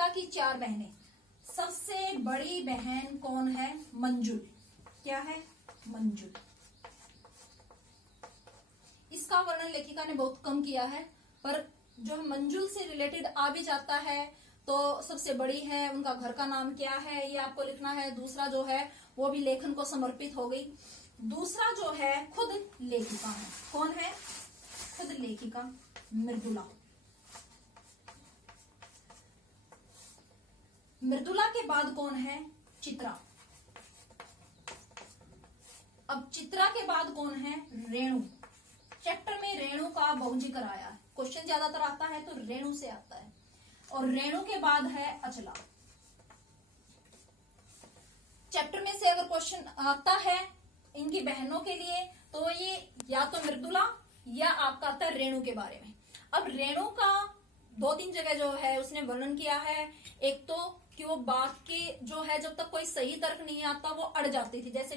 लेखिका की 4 बहनें। सबसे बड़ी बहन कौन है? मंजुल। क्या है? मंजुल। इसका वर्णन लेखिका ने बहुत कम किया है, पर जो मंजुल से रिलेटेड आ भी जाता है तो सबसे बड़ी है, उनका घर का नाम क्या है ये आपको लिखना है। दूसरा जो है वो भी लेखन को समर्पित हो गई। दूसरा जो है खुद लेखिका है। कौन है? खुद लेखिका मृदुला। मृदुला के बाद कौन है? चित्रा। अब चित्रा के बाद कौन है? रेणु। चैप्टर में रेणु का बहुजिक्र आया है, क्वेश्चन ज्यादातर आता है तो रेणु से आता है। और रेणु के बाद है अचला। चैप्टर में से अगर क्वेश्चन आता है इनकी बहनों के लिए तो ये या तो मृदुला या आपका आता है रेणु के बारे में। अब रेणु का 2-3 जगह जो है उसने वर्णन किया है। एक तो कि वो बात के जो है जब तक कोई सही तर्क नहीं आता वो अड़ जाती थी, जैसे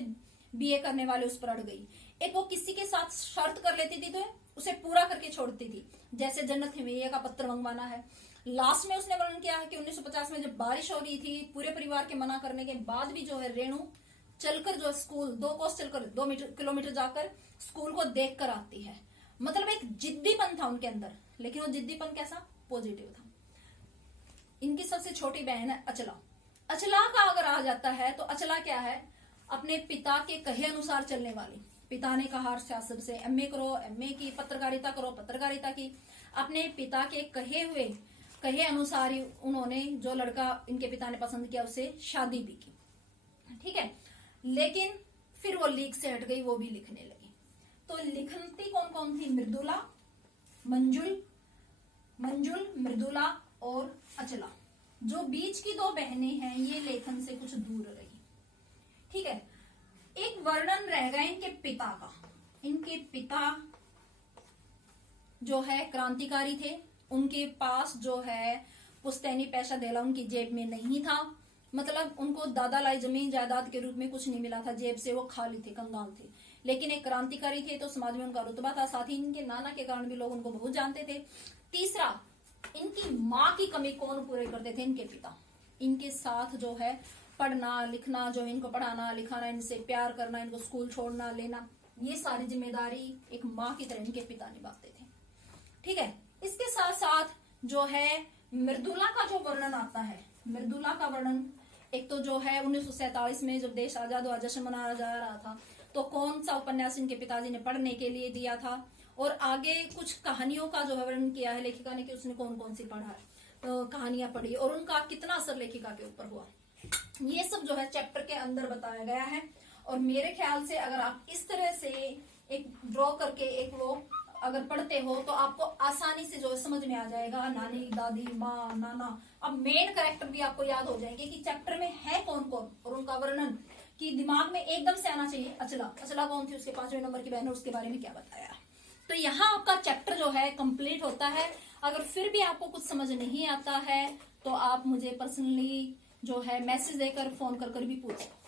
बीए करने वाले उस पर अड़ गई। एक वो किसी के साथ शर्त कर लेती थी तो उसे पूरा करके छोड़ती थी, जैसे जन्नत हिमैया का पत्र मंगवाना है। लास्ट में उसने वर्णन किया है कि 1950 में जब बारिश हो रही थी, पूरे परिवार के मना करने के बाद भी जो है रेणु चलकर जो स्कूल 2 कोस चलकर 2 किलोमीटर जाकर स्कूल को देख कर आती है। मतलब एक जिद्दीपन था उनके अंदर, लेकिन वो जिद्दीपन कैसा? पॉजिटिव था। इनकी सबसे छोटी बहन है अचला। अचला का अगर आ जाता है तो अचला क्या है? अपने पिता के कहे अनुसार चलने वाली। पिता ने कहा सियासत से एमए करो, एमए की, पत्रकारिता करो, पत्रकारिता की। अपने पिता के कहे अनुसार ही उन्होंने जो लड़का इनके पिता ने पसंद किया उससे शादी भी की। ठीक है, लेकिन फिर वो लीक से हट गई, वो भी लिखने लगी। तो लिखनती कौन कौन थी? मृदुला, मंजुल, मृदुला और अचला। जो बीच की 2 बहनें हैं ये लेखन से कुछ दूर रही। ठीक है, एक वर्णन रह गया इनके पिता का। इनके पिता जो है क्रांतिकारी थे। उनके पास जो है पुश्तैनी पैसा देला उनकी जेब में नहीं था। मतलब उनको दादा लाई जमीन जायदाद के रूप में कुछ नहीं मिला था जेब से, वो खाली थे, कंगाल थे। लेकिन एक क्रांतिकारी थे तो समाज में उनका रुतबा था। साथ ही इनके नाना के कारण भी लोग उनको बहुत जानते थे। तीसरा, इनकी माँ की कमी कौन पूरे करते थे? इनके पिता। इनके साथ जो है पढ़ना लिखना, जो इनको पढ़ाना लिखाना, इनसे प्यार करना, इनको स्कूल छोड़ना लेना, ये सारी जिम्मेदारी एक माँ की तरह इनके पिता निभाते थे। ठीक है, इसके साथ साथ जो है मृदुला का जो वर्णन आता है, मृदुला का वर्णन एक तो जो है 1947 में जब देश आजाद हुआ, जश्न मनाया जा रहा था, तो कौन सा उपन्यास इनके पिताजी ने पढ़ने के लिए दिया था। और आगे कुछ कहानियों का जो है वर्णन किया है लेखिका ने कि उसने कौन कौन सी पढ़ा है, तो कहानियां पढ़ी और उनका कितना असर लेखिका के ऊपर हुआ। ये सब जो है चैप्टर के अंदर बताया गया है। और मेरे ख्याल से अगर आप इस तरह से एक ड्रॉ करके एक वो अगर पढ़ते हो तो आपको आसानी से जो है समझ में आ जाएगा। नानी, दादी, माँ, नाना, अब मेन कैरेक्टर भी आपको याद हो जाएंगे कि चैप्टर में है कौन कौन और उनका वर्णन कि दिमाग में एकदम से आना चाहिए। अचला कौन थी, उसके 5वें नंबर की बहन, उसके बारे में क्या बताया। तो यहाँ आपका चैप्टर जो है कंप्लीट होता है। अगर फिर भी आपको कुछ समझ नहीं आता है तो आप मुझे पर्सनली जो है मैसेज देकर, फोन कर भी पूछ सकते हैं।